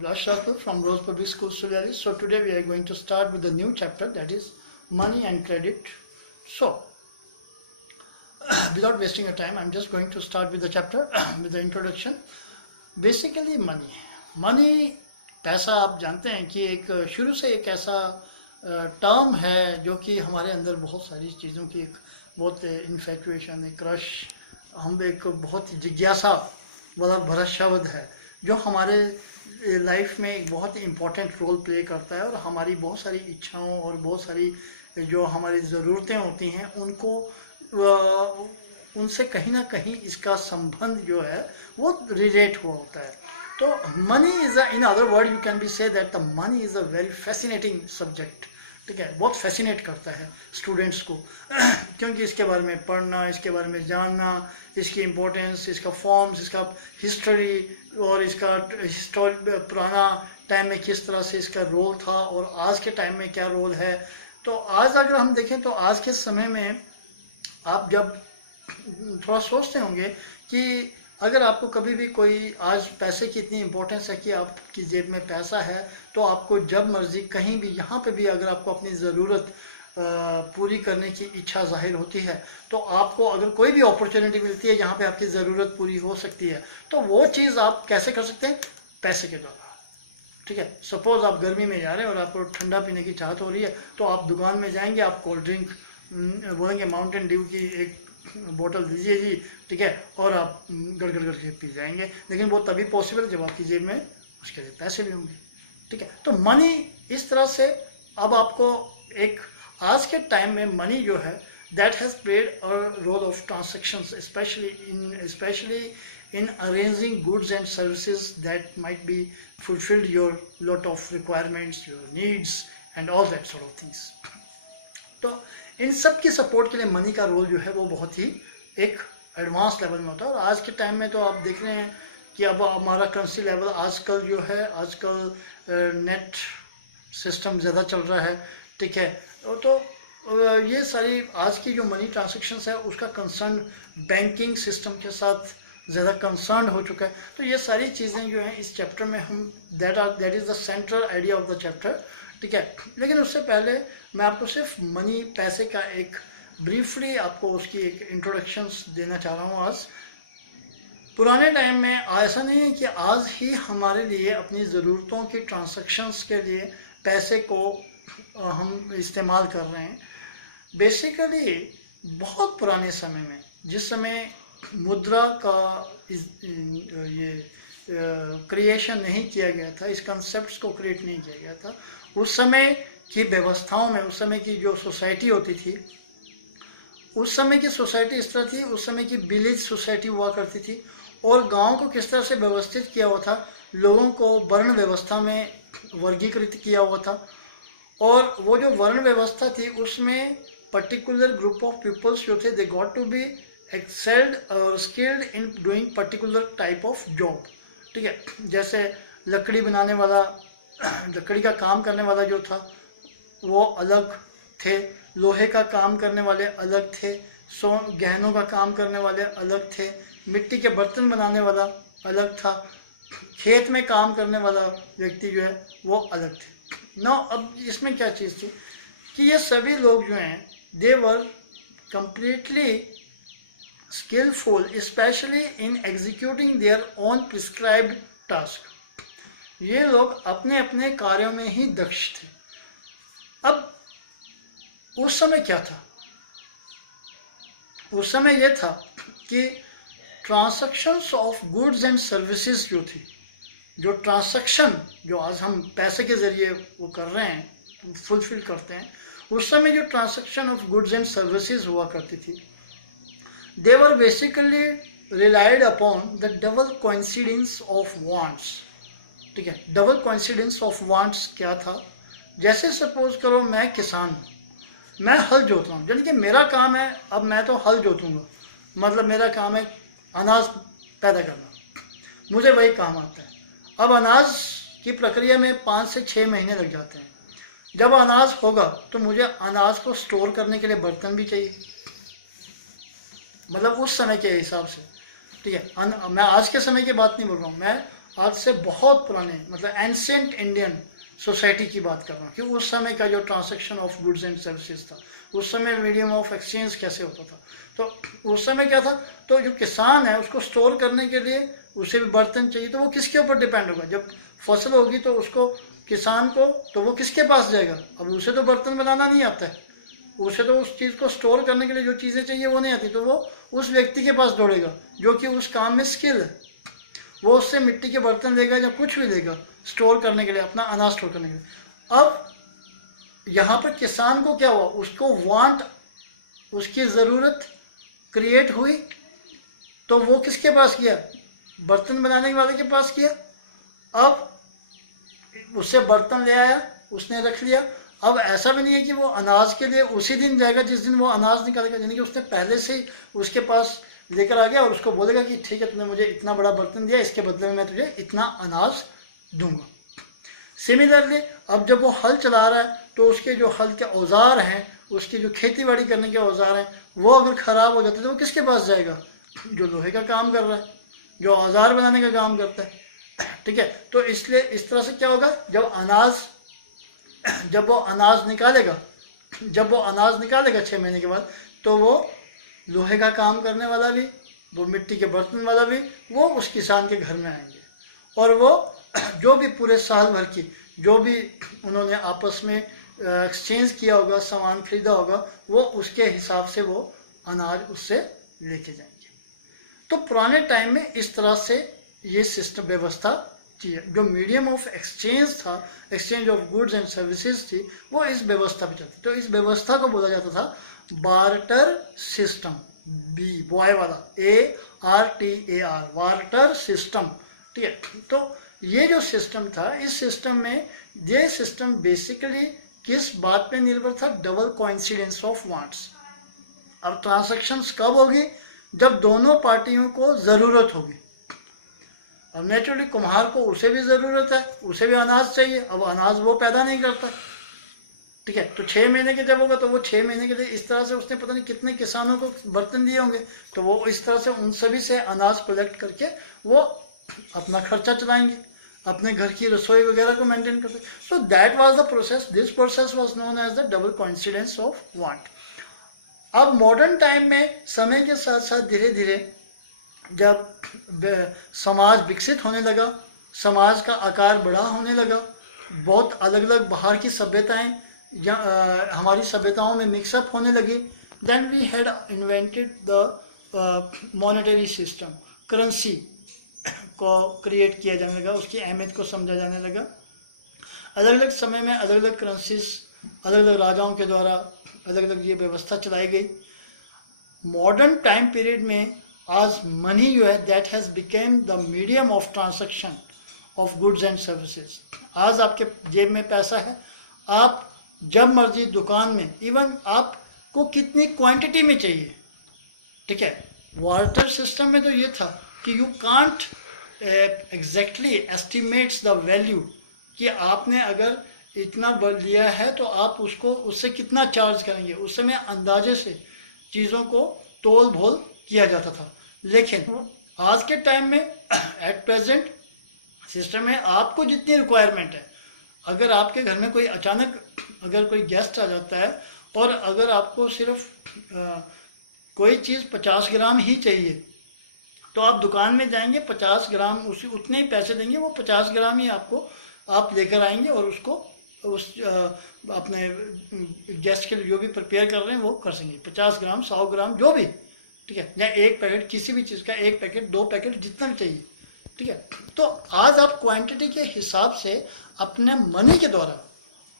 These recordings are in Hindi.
Abhilash Thakur from Rose Public School, Suliali. So today we are going to start with a new chapter, that is money and credit. So without wasting your time, I'm just going to start with the chapter with the introduction. Basically money पैसा आप जानते हैं कि एक शुरू से एक ऐसा टर्म है जो कि हमारे अंदर बहुत सारी चीज़ों की एक बहुत इन्फेक्चुएशन, एक क्रश, हम एक बहुत जिज्ञासा वाला भरा शब्द है जो हमारे लाइफ में एक बहुत इम्पोर्टेंट रोल प्ले करता है और हमारी बहुत सारी इच्छाओं और बहुत सारी जो हमारी ज़रूरतें होती हैं उनको उनसे कहीं ना कहीं इसका संबंध जो है वो रिलेट हुआ होता है. तो money is in other word you can be say that the money is a very fascinating subject. ठीक है, बहुत फैसिनेट करता है स्टूडेंट्स को क्योंकि इसके बारे में पढ़ना, इसके बारे में जानना, इसकी इम्पोर्टेंस, इसका फॉर्म्स, इसका हिस्ट्री और इसका पुराना टाइम में किस तरह से इसका रोल था और आज के टाइम में क्या रोल है. तो आज अगर हम देखें तो आज के समय में आप जब थोड़ा सोचते होंगे कि अगर आपको कभी भी कोई आज पैसे की इतनी इम्पोर्टेंस है कि आपकी जेब में पैसा है तो आपको जब मर्जी कहीं भी यहाँ पे भी अगर आपको अपनी ज़रूरत पूरी करने की इच्छा जाहिर होती है तो आपको अगर कोई भी अपॉर्चुनिटी मिलती है जहाँ पे आपकी ज़रूरत पूरी हो सकती है तो वो चीज़ आप कैसे कर सकते हैं? पैसे के द्वारा. ठीक है, सपोज़ आप गर्मी में जा रहे हैं और आपको ठंडा पीने की चाहत हो रही है तो आप दुकान में जाएंगे, आप कोल्ड ड्रिंक बोलेंगे माउंटेन ड्यू की एक बोतल दीजिए जी, ठीक है, और आप गड़गड़ करके पी जाएंगे. लेकिन वो तभी पॉसिबल जब आपकी जेब में उसके लिए पैसे भी होंगे. ठीक है, तो मनी इस तरह से अब आपको एक आज के टाइम में मनी जो है that has played a role of transactions specially in arranging goods and services that might be fulfilled your lot of requirements, your needs and all that sort of things. तो इन सब की सपोर्ट के लिए मनी का रोल जो है वो बहुत ही एक एडवांस लेवल में होता है. और आज के टाइम में तो आप देख रहे हैं कि अब हमारा करेंसी लेवल आजकल जो है नेट सिस्टम ज़्यादा चल रहा है. ठीक है, तो ये सारी आज की जो मनी ट्रांजैक्शंस है उसका कंसर्न बैंकिंग सिस्टम के साथ ज़्यादा कंसर्न हो चुका है. तो ये सारी चीज़ें जो हैं इस चैप्टर में हम that is the central idea of the chapter. ठीक है, लेकिन उससे पहले मैं आपको सिर्फ मनी, पैसे का एक ब्रीफली आपको उसकी एक इंट्रोडक्शंस देना चाह रहा हूँ. आज पुराने टाइम में ऐसा नहीं है कि आज ही हमारे लिए अपनी ज़रूरतों की ट्रांजैक्शंस के लिए पैसे को हम इस्तेमाल कर रहे हैं. बेसिकली बहुत पुराने समय में जिस समय मुद्रा का ये क्रिएशन नहीं किया गया था, इस कंसेप्ट्स को क्रिएट नहीं किया गया था, उस समय की व्यवस्थाओं में, उस समय की जो सोसाइटी होती थी, उस समय की सोसाइटी इस तरह थी. उस समय की विलेज सोसाइटी हुआ करती थी और गांव को किस तरह से व्यवस्थित किया हुआ था, लोगों को वर्ण व्यवस्था में वर्गीकृत किया हुआ था. और वो जो वर्ण व्यवस्था थी उसमें पर्टिकुलर ग्रुप ऑफ पीपल्स जो थे they got to be excelled और skilled in doing particular type of job. ठीक है, जैसे लकड़ी बनाने वाला, लकड़ी का काम करने वाला जो था वो अलग थे, लोहे का काम करने वाले अलग थे, गहनों का काम करने वाले अलग थे, मिट्टी के बर्तन बनाने वाला अलग था, खेत में काम करने वाला व्यक्ति जो है वो अलग थे. ना अब इसमें क्या चीज़ थी कि ये सभी लोग जो हैं they were completely skillful especially in executing their own prescribed task. ये लोग अपने अपने कार्यों में ही दक्ष थे. अब उस समय क्या था? उस समय ये था कि transactions of goods and services जो थी, जो ट्रांसैक्शन जो आज हम पैसे के ज़रिए वो कर रहे हैं, फुलफिल करते हैं, उस समय जो transaction of goods and services हुआ करती थी they were basically relied upon the double coincidence of wants. ठीक है, डबल कोइंसिडेंस ऑफ वांट्स क्या था? जैसे सपोज करो मैं किसान हूँ, मैं हल जोत रहा हूँ, यानी कि मेरा काम है, अब मैं तो हल जोतूँगा, मतलब मेरा काम है अनाज पैदा करना, मुझे वही काम आता है. अब अनाज की प्रक्रिया में 5 से 6 महीने लग जाते हैं. जब अनाज होगा तो मुझे अनाज को स्टोर करने के लिए बर्तन भी चाहिए, मतलब उस समय के हिसाब से. ठीक है, मैं आज के समय की बात नहीं बोल रहा हूँ, मैं आज से बहुत पुराने, मतलब एंशिएंट इंडियन सोसाइटी की बात कर रहा हूँ कि उस समय का जो transaction of goods and services था, उस समय मीडियम ऑफ एक्सचेंज कैसे होता था। तो उस समय क्या था, तो जो किसान है उसको स्टोर करने के लिए उसे भी बर्तन चाहिए, तो वो किसके ऊपर डिपेंड होगा। जब फसल होगी तो उसको, किसान को, तो वो किसके पास जाएगा। अब उसे तो बर्तन बनाना नहीं आता है, उसे तो उस चीज़ को स्टोर करने के लिए जो चीज़ें चाहिए वो नहीं आती, तो वो उस व्यक्ति के पास दौड़ेगा जो कि उस काम में स्किल है। वो उससे मिट्टी के बर्तन लेगा या कुछ भी लेगा स्टोर करने के लिए, अपना अनाज स्टोर करने के लिए। अब यहाँ पर किसान को क्या हुआ, उसको वांट, उसकी ज़रूरत क्रिएट हुई, तो वो किसके पास किया, बर्तन बनाने वाले के पास किया। अब उससे बर्तन ले आया, उसने रख लिया। अब ऐसा भी नहीं है कि वो अनाज के लिए उसी दिन जाएगा जिस दिन वो अनाज निकालेगा, यानी कि उसने पहले से ही उसके पास लेकर आ गया और उसको बोलेगा कि ठीक है, तूने मुझे इतना बड़ा बर्तन दिया, इसके बदले में मैं तुझे इतना अनाज दूंगा। सिमिलरली अब जब वो हल चला रहा है तो उसके जो हल के औजार हैं, उसकी जो खेती बाड़ी करने के औजार हैं, वो अगर ख़राब हो जाते हैं तो वो किसके पास जाएगा, जो लोहे का काम कर रहा है, जो औजार बनाने का काम करता है। ठीक है, तो इसलिए इस तरह से क्या होगा, जब वो अनाज निकालेगा 6 महीने के बाद, तो वो लोहे का काम करने वाला भी, वो मिट्टी के बर्तन वाला भी, वो उस किसान के घर में आएंगे और वो जो भी पूरे साल भर की जो भी उन्होंने आपस में एक्सचेंज किया होगा, सामान खरीदा होगा, वो उसके हिसाब से वो अनाज उससे लेके जाएंगे। तो पुराने टाइम में इस तरह से ये सिस्टम व्यवस्था थी। जो मीडियम ऑफ एक्सचेंज था, exchange of goods and services थी, वो इस व्यवस्था पे चलती। तो इस व्यवस्था को बोला जाता था बार्टर सिस्टम, बी बॉय वाला, ARTAR, बार्टर सिस्टम। ठीक है, तो ये जो सिस्टम था, इस सिस्टम में ये सिस्टम बेसिकली किस बात पे निर्भर था, डबल कोइंसिडेंस ऑफ वांट्स। अब ट्रांसैक्शंस कब होगी, जब दोनों पार्टियों को ज़रूरत होगी। अब नेचुरली कुम्हार को उसे भी ज़रूरत है, उसे भी अनाज चाहिए, अब अनाज वो पैदा नहीं करता। ठीक है, तो 6 महीने के जब होगा तो वो 6 महीने के लिए इस तरह से उसने पता नहीं कितने किसानों को बर्तन दिए होंगे, तो वो इस तरह से उन सभी से अनाज कलेक्ट करके वो अपना खर्चा चलाएंगे, अपने घर की रसोई वगैरह को मेंटेन करते। So that was the process, this process was known as the double coincidence of want. अब मॉडर्न टाइम में समय के साथ साथ धीरे धीरे जब समाज विकसित होने लगा, समाज का आकार बड़ा होने लगा, बहुत अलग अलग बाहर की सभ्यताएं हमारी सभ्यताओं में मिक्सअप होने लगी, then we had invented the monetary system, currency को क्रिएट किया जाने लगा, उसकी अहमियत को समझा जाने लगा। अलग अलग समय में अलग अलग करेंसीज, अलग अलग राजाओं के द्वारा अलग अलग ये व्यवस्था चलाई गई। मॉडर्न टाइम पीरियड में आज मनी जो है that has became the medium of transaction of goods and services. आज आपके जेब में पैसा है, आप जब मर्जी दुकान में, इवन आपको कितनी क्वांटिटी में चाहिए। ठीक है, वाटर सिस्टम में तो ये था कि you can't exactly estimates the value, कि आपने अगर इतना लिया है तो आप उसको उससे कितना चार्ज करेंगे, उस समय अंदाजे से चीज़ों को तोल भोल किया जाता था। लेकिन आज के टाइम में एट प्रेजेंट सिस्टम में आपको जितनी रिक्वायरमेंट है, अगर आपके घर में कोई अचानक अगर कोई गेस्ट आ जाता है और अगर आपको सिर्फ कोई चीज़ 50 ग्राम ही चाहिए, तो आप दुकान में जाएंगे, 50 ग्राम उतने ही पैसे देंगे, वो 50 ग्राम ही आपको आप लेकर आएंगे और उसको उस अपने गेस्ट के लिए जो भी प्रिपेयर कर रहे हैं वो कर सकेंगे। 50 ग्राम 100 ग्राम जो भी, ठीक है, या एक पैकेट किसी भी चीज़ का, एक पैकेट 2 पैकेट जितना भी चाहिए। ठीक है, तो आज आप क्वांटिटी के हिसाब से अपने मनी के द्वारा,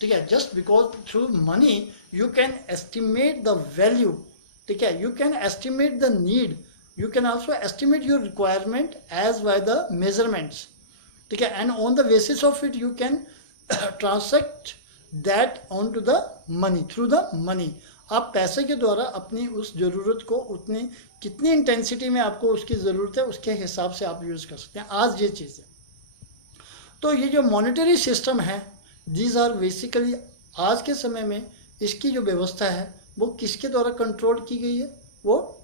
ठीक है, just because through money you can estimate the value. ठीक है, you can estimate the need, you can also estimate your requirement as by the measurements. ठीक है, and on the basis of it you can transact that onto the money, through the money. आप पैसे के द्वारा अपनी उस ज़रूरत को उतनी कितनी इंटेंसिटी में आपको उसकी ज़रूरत है उसके हिसाब से आप यूज़ कर सकते हैं। आज ये चीज़ है। तो ये जो मॉनेटरी सिस्टम है, दीज आर बेसिकली आज के समय में इसकी जो व्यवस्था है वो किसके द्वारा कंट्रोल की गई है, वो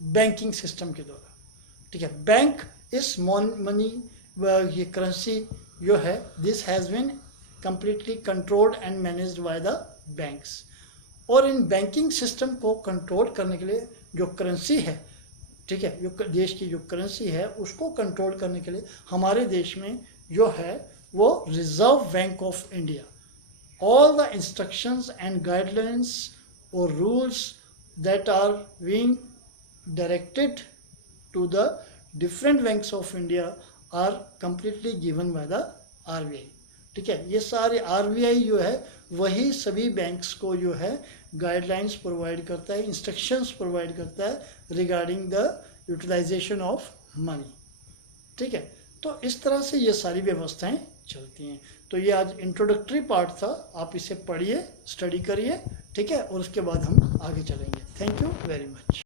बैंकिंग सिस्टम के द्वारा। ठीक है, बैंक इस मनी ये करेंसी जो है this has been completely controlled and managed by the banks। और इन बैंकिंग सिस्टम को कंट्रोल करने के लिए जो करेंसी है, ठीक है, जो देश की जो करेंसी है उसको कंट्रोल करने के लिए हमारे देश में जो है वो reserve bank of India all the instructions and guidelines और rules that are being directed to the different banks of India are completely given by the RBI. ठीक है, ये सारे आरबीआई जो है वही सभी बैंक्स को जो है गाइडलाइंस प्रोवाइड करता है, इंस्ट्रक्शंस प्रोवाइड करता है regarding the utilisation of money. ठीक है, तो इस तरह से ये सारी व्यवस्थाएं चलती हैं। तो ये आज इंट्रोडक्टरी पार्ट था, आप इसे पढ़िए, स्टडी करिए, ठीक है, और उसके बाद हम आगे चलेंगे। Thank you very much.